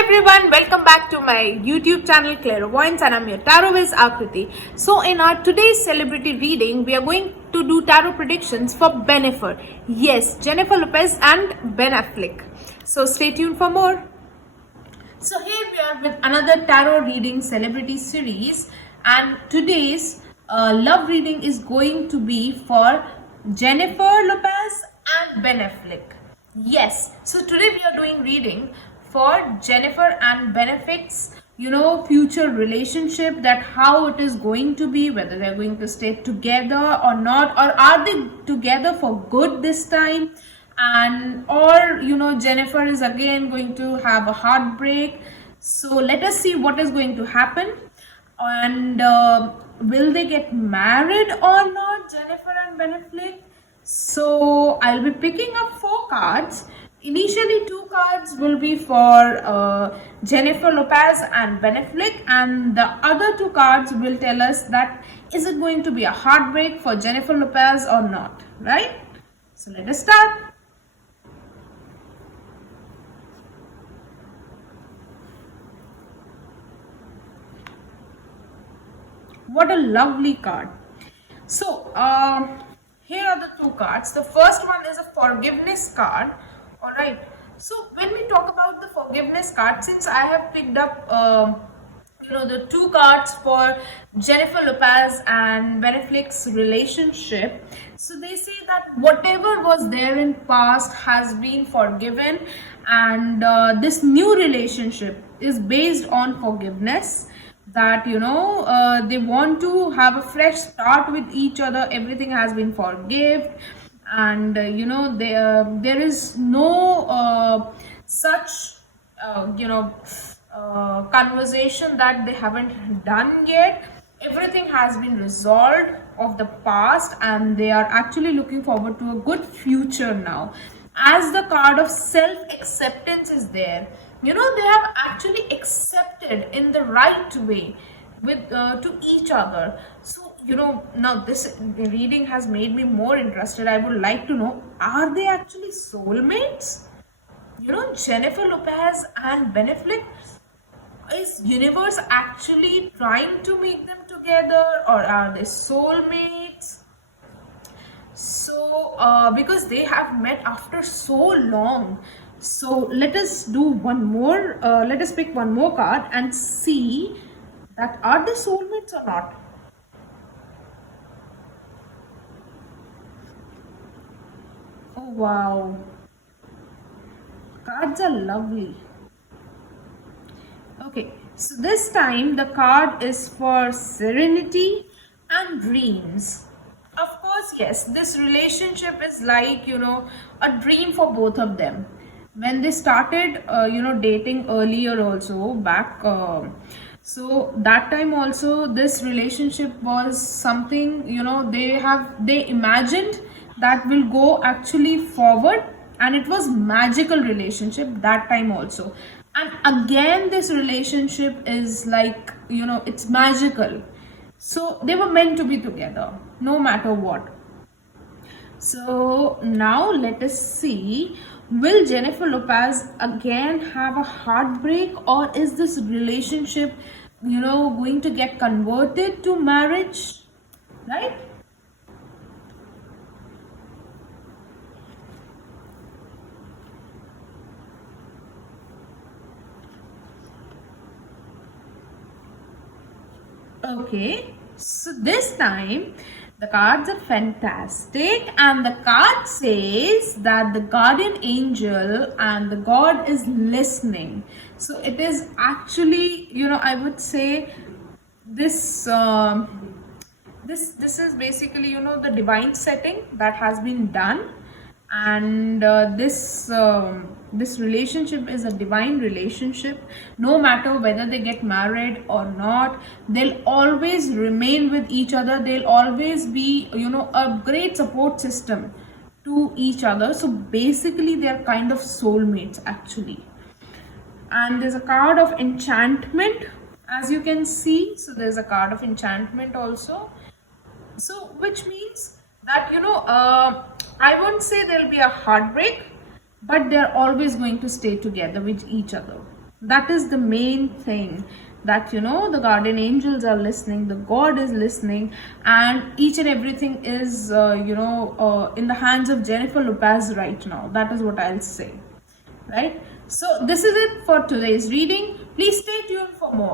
everyone, welcome back to my YouTube channel Clairvoyance, and I'm your tarot whiz Akriti. So in our today's celebrity reading, we are going to do tarot predictions for Bennifer. Yes, Jennifer Lopez and Ben Affleck. So stay tuned for more. So here we are with another tarot reading celebrity series, and today's love reading is going to be for Jennifer Lopez and Ben Affleck. Yes, so today we are doing reading for Jennifer and Ben Affleck's future relationship, that how it is going to be, whether they're going to stay together or not, or are they together for good this time, and or Jennifer is again going to have a heartbreak. So let us see what is going to happen, and will they get married or not, Jennifer and Ben Affleck? So I'll be picking up 4 cards. Initially 2 cards will be for Jennifer Lopez and Ben Affleck, and the other 2 cards will tell us that is it going to be a heartbreak for Jennifer Lopez or not, right? So let us start. What a lovely card. So here are the 2 cards. The first one is a forgiveness card. All right, so when we talk about the forgiveness card, since I have picked up the 2 cards for Jennifer Lopez and Ben Affleck's relationship, so they say that whatever was there in past has been forgiven, and this new relationship is based on forgiveness, that they want to have a fresh start with each other. Everything has been forgiven, and there is no such conversation that they haven't done yet. Everything has been resolved of the past, and they are actually looking forward to a good future now, as the card of self-acceptance is there. They have actually accepted in the right way with to each other. So now this reading has made me more interested. I would like to know, are they actually soulmates? Jennifer Lopez and Ben Affleck, is universe actually trying to make them together, or are they soulmates? So because they have met after so long. So let us do one more, let us pick one more card and see that are they soulmates or not. Oh wow, cards are lovely. Okay, so this time the card is for serenity and dreams. Of course, yes, this relationship is like a dream for both of them. When they started dating earlier also back, so that time also this relationship was something they imagined that will go actually forward, and it was magical relationship that time also. And again this relationship is like it's magical. So they were meant to be together no matter what. So now let us see, will Jennifer Lopez again have a heartbreak, or is this relationship going to get converted to marriage, right? Okay, so this time the cards are fantastic, and the card says that the guardian angel and the god is listening. So it is actually I would say this this is basically the divine setting that has been done, and this relationship is a divine relationship. No matter whether they get married or not, they'll always remain with each other. They'll always be a great support system to each other. So basically they're kind of soulmates actually. And there's a card of enchantment, as you can see. So there's a card of enchantment also, so which means that I won't say there'll be a heartbreak, but they're always going to stay together with each other. That is the main thing, that the guardian angels are listening, the God is listening, and each and everything is in the hands of Jennifer Lopez right now. That is what I'll say, right? So this is it for today's reading. Please stay tuned for more.